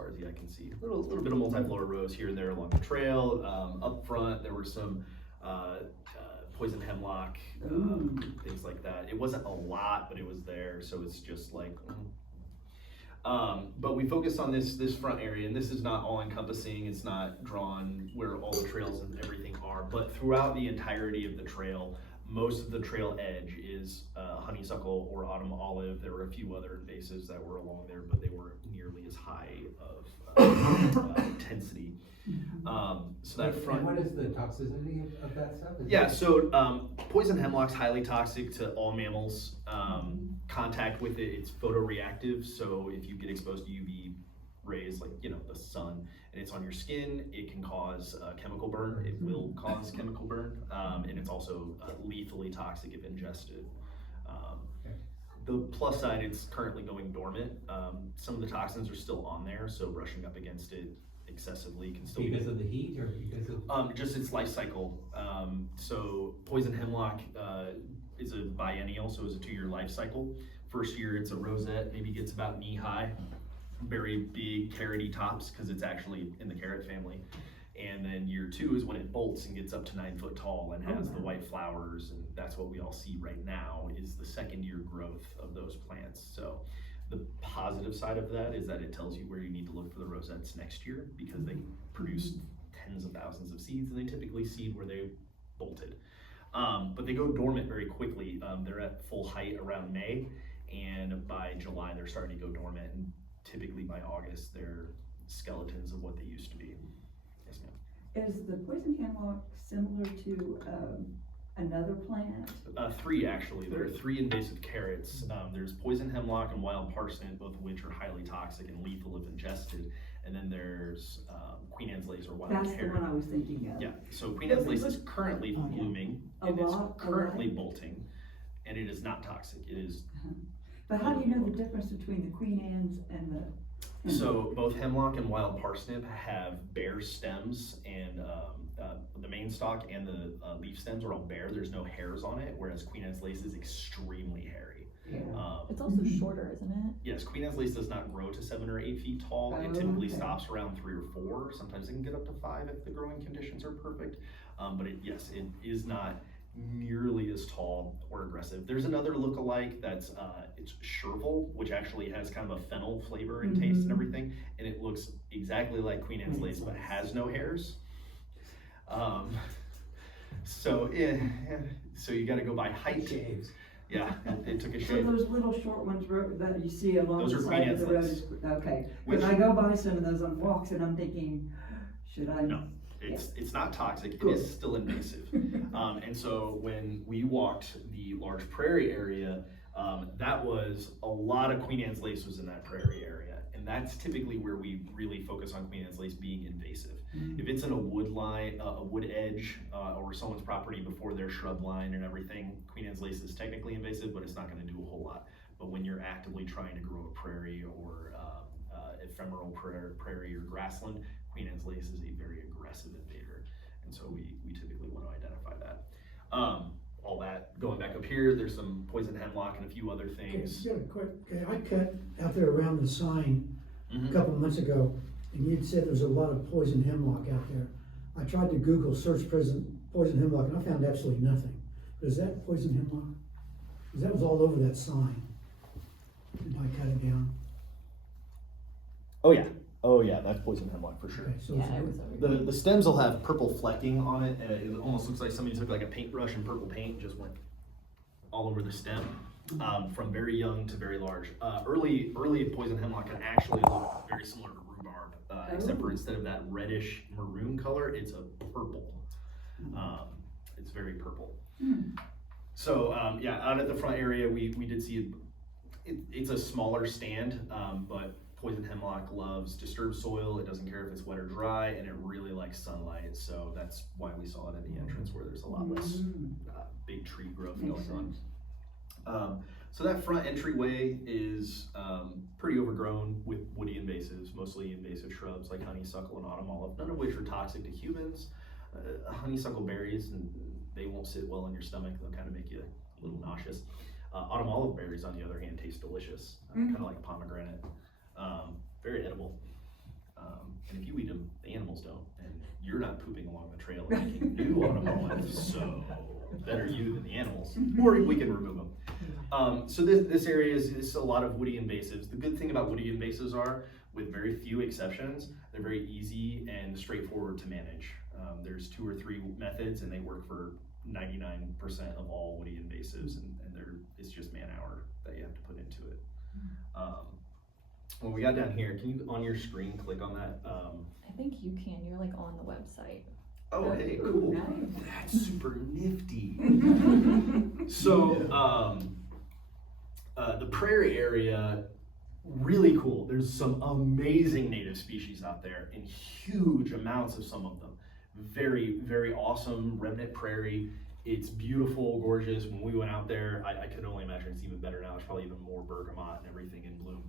far as the eye can see. A little bit of multiflora rose here and there along the trail. Up front, there were some poison hemlock, things like that. It wasn't a lot, but it was there, so it's just like. But we focused on this front area, and this is not all encompassing. It's not drawn where all the trails and everything are, but throughout the entirety of the trail, most of the trail edge is honeysuckle or autumn olive. There were a few other invasives that were along there, but they weren't nearly as high of intensity. So that front. And what is the toxicity of that stuff? So poison hemlock's highly toxic to all mammals. Contact with it, it's photoreactive. So if you get exposed to UV rays, like the sun, and it's on your skin, it can cause chemical burn. It will cause chemical burn, and it's also lethally toxic if ingested. The plus side, it's currently going dormant. Some of the toxins are still on there, so brushing up against it excessively can still because of the heat or because of just its life cycle. So poison hemlock is a biennial, so it's a 2-year life cycle. First year it's a rosette, maybe gets about knee high, very big carroty tops because it's actually in the carrot family. And then year 2 is when it bolts and gets up to 9 foot tall and has the white flowers, and that's what we all see right now is the 2nd year growth of those plants. So the positive side of that is that it tells you where you need to look for the rosettes next year because they produce tens of thousands of seeds, and they typically seed where they bolted. But they go dormant very quickly. They're at full height around May, and by July they're starting to go dormant, and typically by August they're skeletons of what they used to be. Yes, ma'am. Is the poison hemlock similar to another plant? 3 actually. There are 3 invasive carrots. There's poison hemlock and wild parsnip, both of which are highly toxic and lethal if ingested. And then there's Queen Anne's lace or wild That's carrot. the one I was thinking of. Yeah, so Queen Anne's lace is currently blooming, and it's currently bolting, and it is not toxic. It is. But how do you know the difference between the Queen Anne's and the? So both hemlock and wild parsnip have bare stems, and the main stalk and the leaf stems are all bare. There's no hairs on it, whereas Queen Anne's lace is extremely hairy. Yeah. It's also shorter, isn't it? Yes, Queen Anne's lace does not grow to 7 or 8 feet tall. It typically stops around 3 or 4. Sometimes it can get up to 5 if the growing conditions are perfect. But it is not nearly as tall or aggressive. There's another look-alike that's it's chervil, which actually has kind of a fennel flavor and taste and everything, and it looks exactly like Queen Anne's lace but has no hairs. So you got to go by height. shaves? Yeah, it took a So shave. those little short ones that you see along Those the are side Queen of the Anne's road. lace. Okay, Which- because I go by some of those on walks and I'm thinking, should I? No, it's not toxic. It is still invasive. And so when we walked the large prairie area, that was a lot of Queen Anne's lace was in that prairie area. And that's typically where we really focus on Queen Anne's lace being invasive. If it's in a wood line, a wood edge, or someone's property before their shrub line and everything, Queen Anne's lace is technically invasive, but it's not gonna do a whole lot. But when you're actively trying to grow a prairie or ephemeral prairie or grassland, Queen Anne's lace is a very aggressive invader. And so we typically want to identify that. All that, going back up here, there's some poison hemlock and a few other things. Okay, I cut out there around the sign a couple months ago, and you'd said there's a lot of poison hemlock out there. I tried to Google search poison hemlock, and I found absolutely nothing. But is that poison hemlock? Because that was all over that sign. Did I cut it down? Oh yeah, that's poison hemlock for sure. Okay, so Yeah, it's- it was over. The stems will have purple flecking on it, and it almost looks like somebody took like a paintbrush and purple paint and just went all over the stem, from very young to very large. Early poison hemlock can actually look very similar to rhubarb, except for instead of that reddish maroon color, it's a purple. It's very purple. So out at the front area, we did see it's a smaller stand, but poison hemlock loves disturbed soil. It doesn't care if it's wet or dry, and it really likes sunlight. So that's why we saw it at the entrance where there's a lot less big tree growth going on. So that front entryway is pretty overgrown with woody invasives, mostly invasive shrubs like honeysuckle and autumn olive, none of which are toxic to humans. Honeysuckle berries, and they won't sit well in your stomach. They'll kind of make you a little nauseous. Autumn olive berries, on the other hand, taste delicious, kind of like pomegranate. Very edible. And if you eat them, the animals don't, and you're not pooping along the trail and making new autumn olive, so better you than the animals, or we can remove them. So this area is a lot of woody invasives. The good thing about woody invasives are, with very few exceptions, they're very easy and straightforward to manage. There's 2 or 3 methods, and they work for 99% of all woody invasives, and it's just man hour that you have to put into it. When we got down here, can you on your screen click on that? I think you can, you're like on the website. Oh, hey, Ooh, cool. nice. That's super nifty. So, the prairie area, really cool. There's some amazing native species out there in huge amounts of some of them. Very, very awesome remnant prairie. It's beautiful, gorgeous. When we went out there, I could only imagine it's even better now. It's probably even more bergamot and everything in bloom.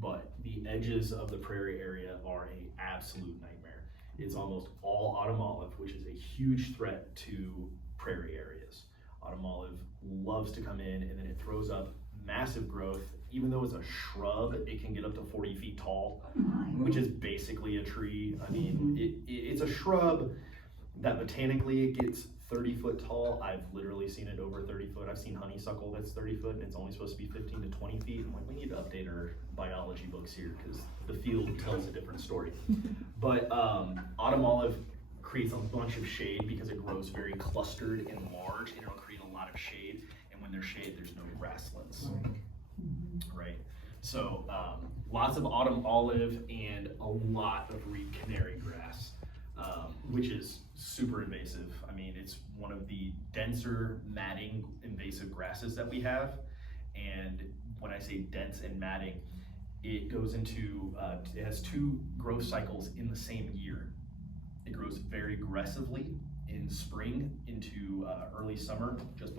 But the edges of the prairie area are an absolute nightmare. It's almost all autumn olive, which is a huge threat to prairie areas. Autumn olive loves to come in, and then it throws up massive growth. Even though it's a shrub, it can get up to 40 feet tall, which is basically a tree. I mean, it's a shrub that botanically it gets 30 foot tall. I've literally seen it over 30 foot. I've seen honeysuckle that's 30 foot, and it's only supposed to be 15 to 20 feet. I'm like, we need to update our biology books here because the field tells a different story. But autumn olive creates a bunch of shade because it grows very clustered and large, and it'll create a lot of shade. And when there's shade, there's no grasslands, right? So lots of autumn olive and a lot of reed canary grass, which is super invasive. I mean, it's one of the denser matting invasive grasses that we have. And when I say dense and matting, it goes into, it has 2 growth cycles in the same year. It grows very aggressively in spring into early summer, just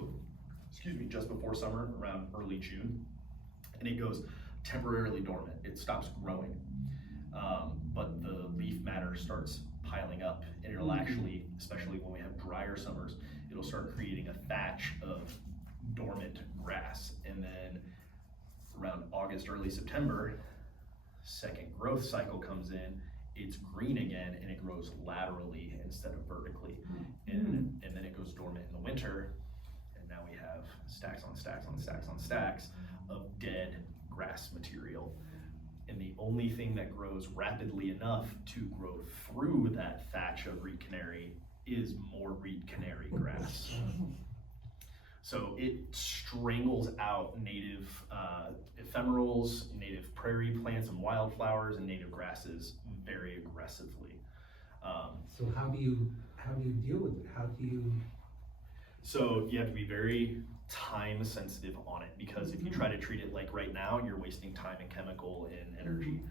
before summer, around early June. And it goes temporarily dormant. It stops growing, but the leaf matter starts piling up, and it'll actually, especially when we have drier summers, it'll start creating a thatch of dormant grass. And then around August, early September, second growth cycle comes in. It's green again, and it grows laterally instead of vertically. And then it goes dormant in the winter, and now we have stacks on stacks on stacks on stacks of dead grass material. And the only thing that grows rapidly enough to grow through that thatch of reed canary is more reed canary grass. So it strangles out native ephemerals, native prairie plants and wildflowers, and native grasses very aggressively. So how do you deal with it? So you have to be very time sensitive on it, because if you try to treat it like right now, you're wasting time and chemical and energy.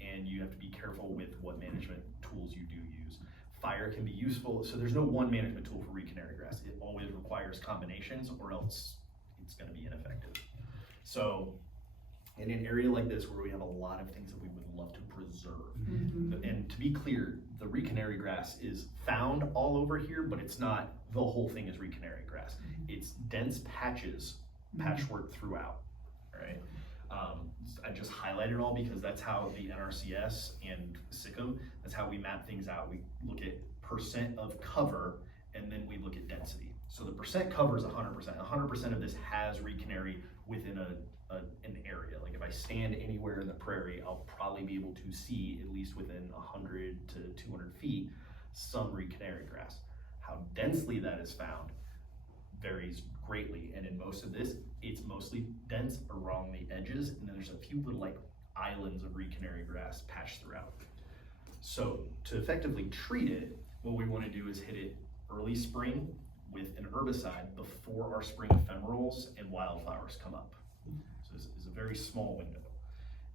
And you have to be careful with what management tools you do use. Fire can be useful, so there's no one management tool for reed canary grass. It always requires combinations, or else it's going to be ineffective. So in an area like this where we have a lot of things that we would love to preserve, and to be clear, the reed canary grass is found all over here, but it's not the whole thing is reed canary grass. It's dense patches, patchwork throughout, right? I just highlighted all because that's how the NRCS and SICM, that's how we map things out. We look at percent of cover, and then we look at density. So the percent cover is 100%. 100% of this has reed canary within an area. Like if I stand anywhere in the prairie, I'll probably be able to see at least within 100 to 200 feet some reed canary grass. How densely that is found varies greatly, and in most of this, it's mostly dense along the edges, and then there's a few little like islands of reed canary grass patched throughout. So to effectively treat it, what we want to do is hit it early spring with an herbicide before our spring ephemerals and wildflowers come up. So this is a very small window.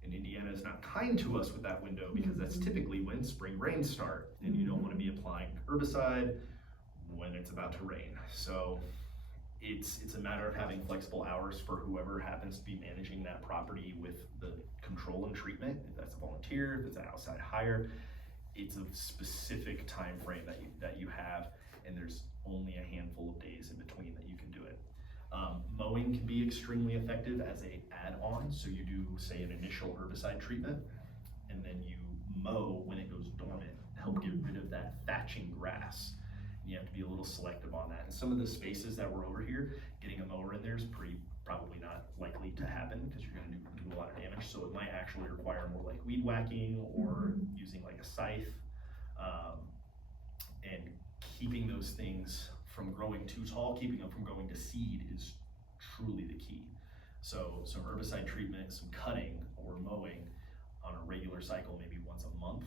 And Indiana is not kind to us with that window because that's typically when spring rains start, and you don't want to be applying herbicide when it's about to rain. So it's a matter of having flexible hours for whoever happens to be managing that property with the control and treatment. If that's a volunteer, if it's an outside hire, it's a specific time frame that you have, and there's only a handful of days in between that you can do it. Mowing can be extremely effective as a add-on, so you do, say, an initial herbicide treatment, and then you mow when it goes dormant, help get rid of that thatching grass. You have to be a little selective on that. And some of the spaces that were over here, getting a mower in there is probably not likely to happen because you're gonna do a lot of damage. So it might actually require more like weed whacking or using like a scythe. And keeping those things from growing too tall, keeping them from going to seed is truly the key. So some herbicide treatment, some cutting or mowing on a regular cycle, maybe once a month,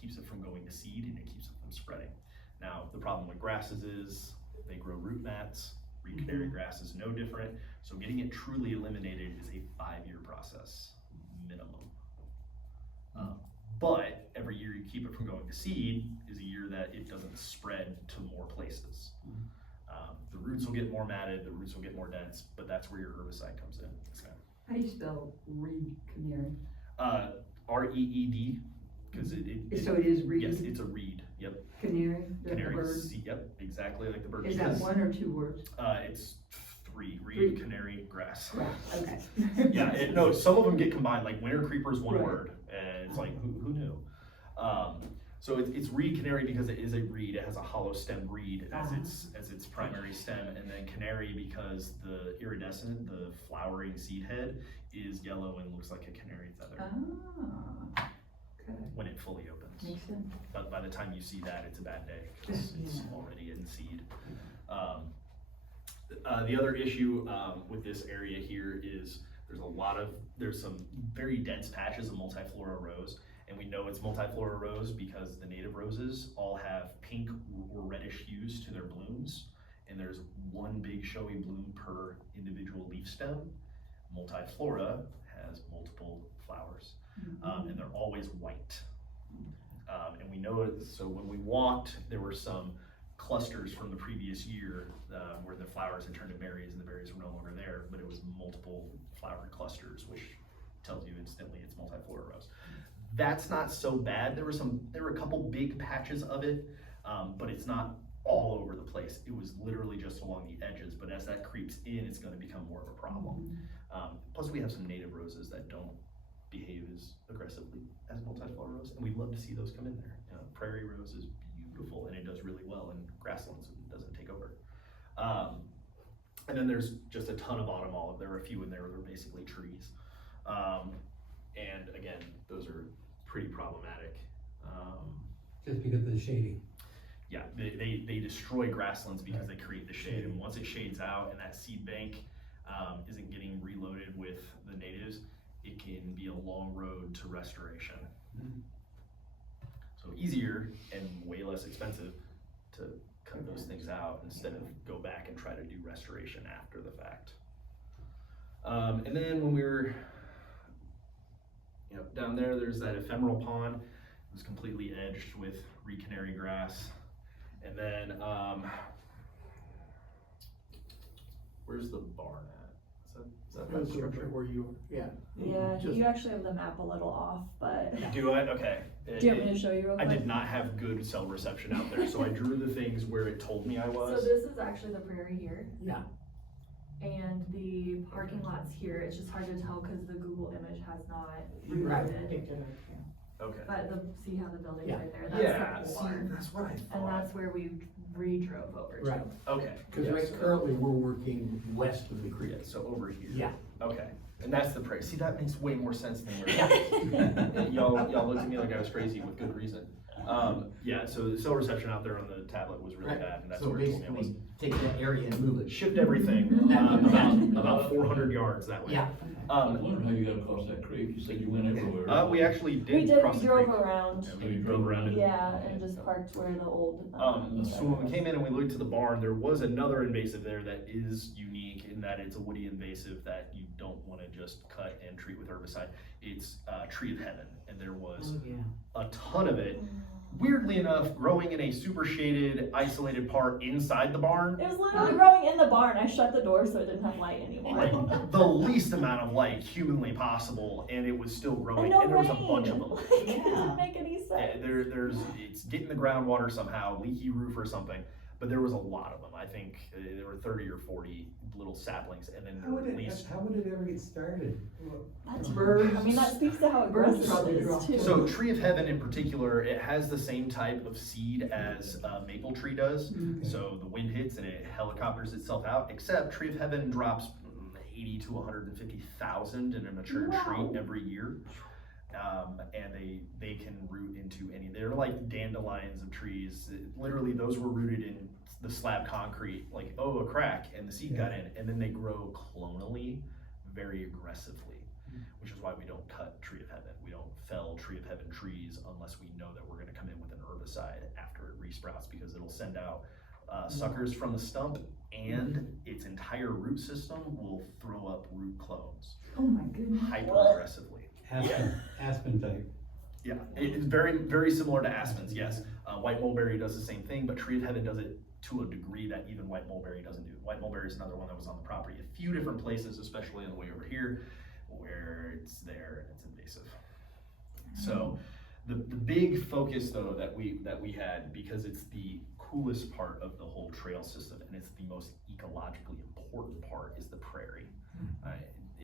keeps it from going to seed and it keeps it from spreading. Now, the problem with grasses is they grow root mats. Reed canary grass is no different. So getting it truly eliminated is a 5-year process, minimum. But every year you keep it from going to seed is a year that it doesn't spread to more places. The roots will get more matted, the roots will get more dense, but that's where your herbicide comes in. How do you spell reed canary? R-E-E-D, because So it is reed? Yes, it's a reed, yep. Canary, the Canary, bird? yep, exactly like the bird. Is that Because, one or 2 words? It's 3, reed, Three. canary, grass. Right, okay. Yeah, no, some of them get combined, like winter creeper is one Right. word, and it's like, who knew? So it's reed canary because it is a reed, it has a hollow stem reed as its primary stem, and then canary because the iridescent, the flowering seed head is yellow and looks like a canary feather Okay, when it fully opens. makes sense. But by the time you see that, it's a bad day, because it's already in seed. The other issue with this area here is there's some very dense patches of multiflora rose, and we know it's multiflora rose because the native roses all have pink or reddish hues to their blooms, and there's one big showy bloom per individual leaf stem. Multiflora has multiple flowers, and they're always white. And we know it, so when we walked, there were some clusters from the previous year where the flowers had turned to berries and the berries were no longer there, but it was multiple flowered clusters, which tells you instantly it's multiflora rose. That's not so bad. There were a couple big patches of it, but it's not all over the place. It was literally just along the edges, but as that creeps in, it's gonna become more of a problem. Plus we have some native roses that don't behave as aggressively as multiflora rose, and we'd love to see those come in there. Prairie rose is beautiful and it does really well in grasslands and doesn't take over. And then there's just a ton of autumn olive. There are a few in there that are basically trees. And again, those are pretty problematic. Just because of the shading. Yeah, they destroy grasslands because they create the shade, and once it shades out and that seed bank isn't getting reloaded with the natives, it can be a long road to restoration. So easier and way less expensive to cut those things out instead of go back and try to do restoration after the fact. And then when we were down there's that ephemeral pond. It was completely edged with reed canary grass. And then, where's the barn at? Is that that structure? Where you, yeah. Yeah, Just- you actually have the map a little off, but Do I? Okay. do you want me to show you real I quick? did not have good cell reception out there, so I drew the things where it told me I So was. this is actually the prairie here, Yeah, and the parking lot's here. It's just hard to tell because the Google image has not right. reloaded. Okay. But see how the building's Yeah. right there? That's Yeah, the see, barn. that's what I And thought. that's where we re-drove over to. Right. Okay. Because yeah, right so- currently, we're working west of the creek. Yeah, so over here. Yeah. Okay, and that's the prairie. See, that makes way more sense than where y'all looked at me like I was crazy with good reason. Yeah, so the cell reception out there on the tablet was really Right. bad, and that's So where it told me I was. basically, take that area and move it. Shift everything, about 400 yards that way. Yeah. I wonder how you got across that creek, you said you went everywhere. We actually We did did, cross we the drove creek. around. Yeah, we drove around it. Yeah, and just parked where the old. So when we came in and we looked to the barn, there was another invasive there that is unique in that it's a woody invasive that you don't wanna just cut and treat with herbicide. It's tree of heaven, and there was a ton of it. Weirdly enough, growing in a super shaded, isolated part inside the barn, It was literally growing in the barn. I shut the door so it didn't have light anymore. like the least amount of light humanly possible, and it was still growing, And no and there was a rain. bunch of them. Like, it didn't make any sense. It's getting the groundwater somehow, leaky roof or something. but there was a lot of them. I think there were 30 or 40 little saplings, and then there How were would at it, least. how would it ever get started? That's, Birds. I mean, that speaks to how Birds aggressive probably it drop is too. So Tree of Heaven in particular, it has the same type of seed as maple tree does. So the wind hits and it helicopters itself out, except Tree of Heaven drops 80 to 150,000 in a mature Wow. tree every year. And they can root into they're like dandelions of trees. Literally, those were rooted in the slab concrete, like, a crack, and the seed got in, and then they grow clonally very aggressively, which is why we don't cut Tree of Heaven. We don't fell Tree of Heaven trees unless we know that we're gonna come in with an herbicide after it resprouts, because it'll send out suckers from the stump, and its entire root system will throw up root clones Oh my goodness. hyper aggressively. Aspen type. Yeah, it's very, very similar to aspens, yes. White mulberry does the same thing, but Tree of Heaven does it to a degree that even white mulberry doesn't do. White mulberry is another one that was on the property a few different places, especially on the way over here, where it's there and it's invasive. So the big focus though that we had, because it's the coolest part of the whole trail system and it's the most ecologically important part, is the prairie.